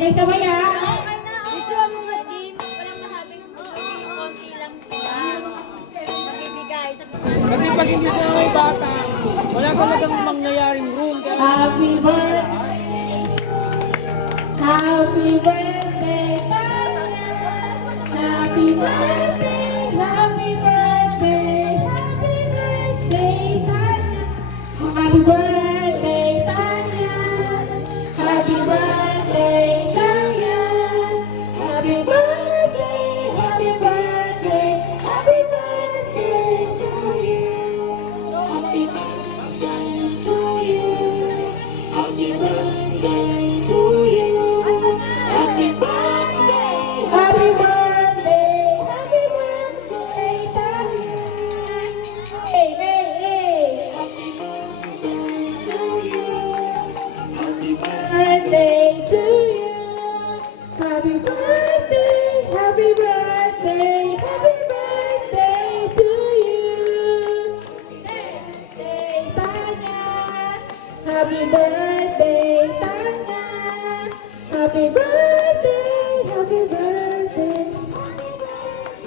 Okay, sabay ha? Ito ang mga team. Walang masabing konti lang sila. Magbibigay sa Kasi pag hindi sila may bata, wala talagang mangyayaring room. Happy birthday! Happy birthday, Tanya! Happy birthday! Happy birthday! Happy birthday, Tanya! Happy birthday, Tanya! Happy birthday, Tanya! Happy birthday! Happy birthday! Happy birthday to you! Happy birthday to you! Happy birthday to you! Happy birthday! Happy birthday! Happy birthday, Tanya! Hey, hey, hey! Happy birthday to you! Happy birthday to you! Happy birthday! Happy birthday! Happy birthday to you! Birthday, Tanya! Happy birthday, Tanya! Happy birthday! Happy birthday!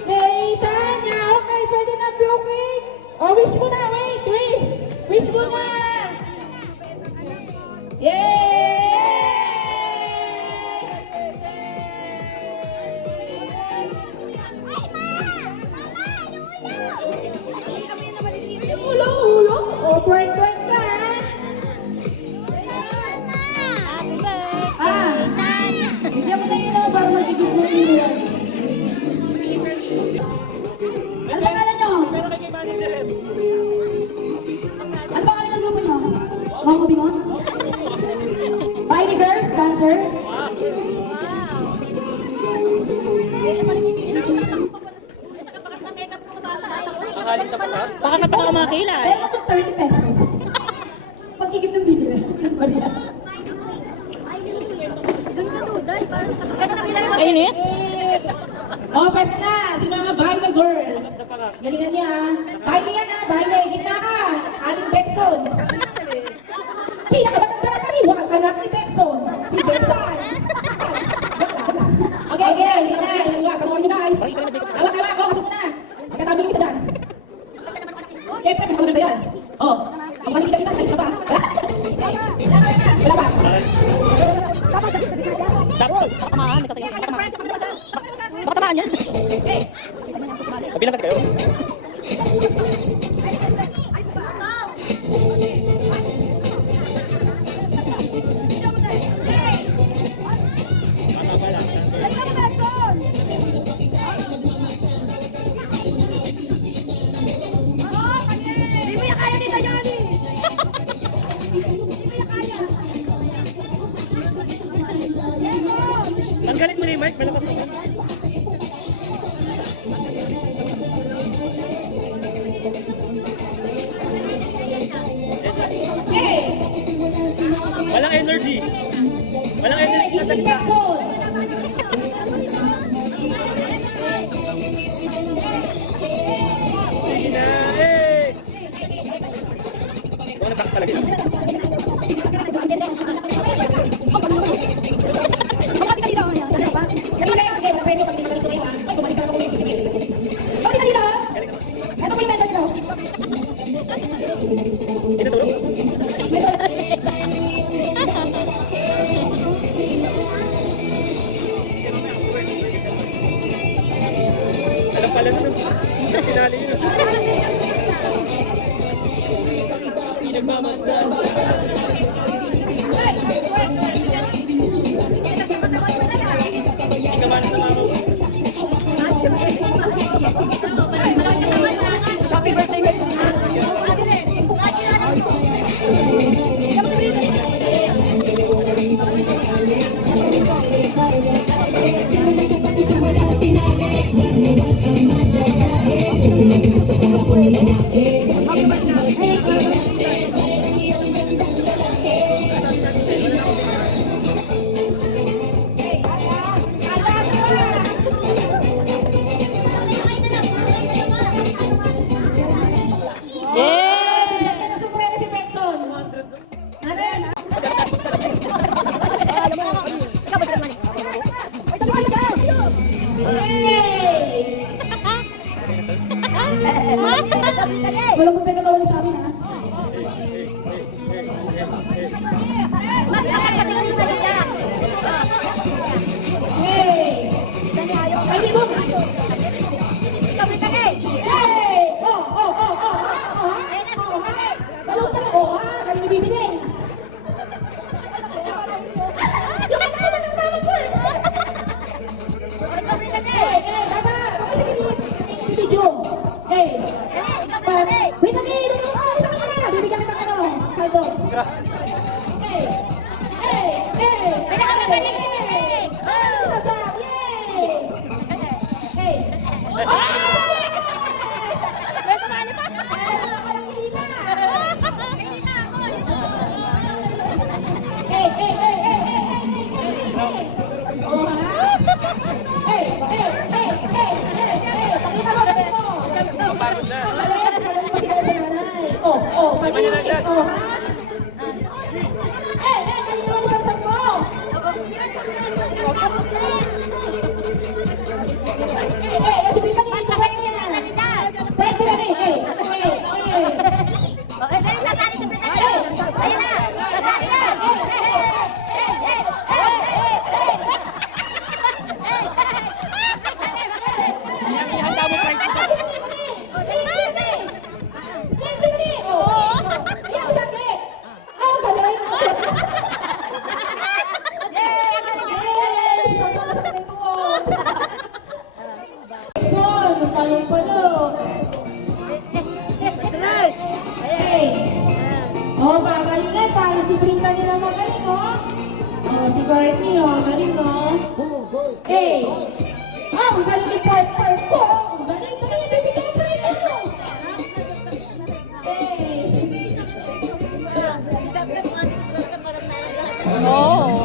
Hey, Tanya! Okay, pwede na blowing! Oh, wish mo na! Wait, wait! Wish mo na! Yay! Ulo, ulo! Oh, break, break ka! Happy birthday! Bigyan mo na yun ako para magiging mo yun. Ano pangalan nyo? Ano pangalan ng grupo nyo? Mga Bingon? Mighty Girls, dancer? Nakahalim na pala. Baka na pala mga kilay. Meron akong 30 pesos. Pag-igib ng video. Maria. Doon sa duday, parang kapagkata ng ilang Kainit? Oh, pwesa na. Si mga baile girl. Galingan niya ha. Baile yan ha. Baile. Gitna ka. Aling Bexon. Pinakabatang na kaliwa. Anak ni Bexon. Si Bexon. Okay, okay. Gitna. Come on, guys. Tawa, tawa. Oh, kasok mo na. Magkatabi yung isa dyan. Siyempre, pinakaganda yan. Oh. Ang malikita kita sa isa pa. Wala pa. Sakto. Pakatamaan. Pakatamaan yan. Bilang kasi kayo. Hindi mo yung kaya dito, Johnny! Ang galit mo na yung mic. Malakas naman. Okay. Walang energy. Walang energy na Si salita. Bexon. Sige na. Eh! Ikaw na takas talaga yun. Tinutulog? si Courtney, oh. Galing, no? Hey! Oh, ang galing ni partner ko! Ang galing na rin, bibigyan ko rin mo! Hey! Oo.